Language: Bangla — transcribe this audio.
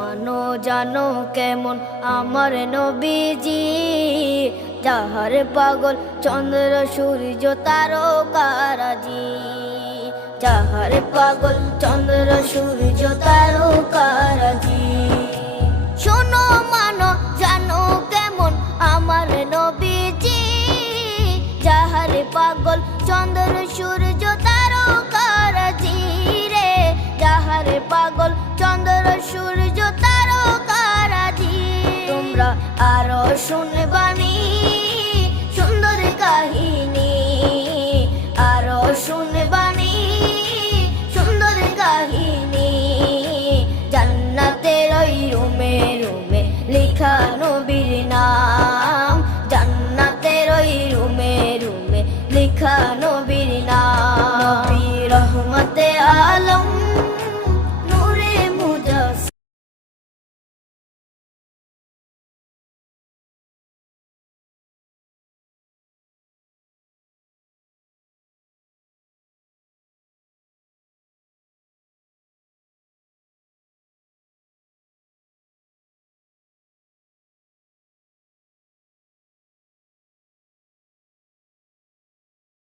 মানো জানো কেমন আমার নবীজি, যাহার পাগল চন্দ্র সূর্য তারকারাজি, যাহার পাগল চন্দ্র সূর্য তারকারাজি। শোনো মানো জানো কেমন আমার নবীজি, যাহার পাগল চন্দ্র সূর্য তারকারাজি রে, যাহার পাগল চন্দ্র সূর্য তারকারাজি। তোমরা আরো শুনে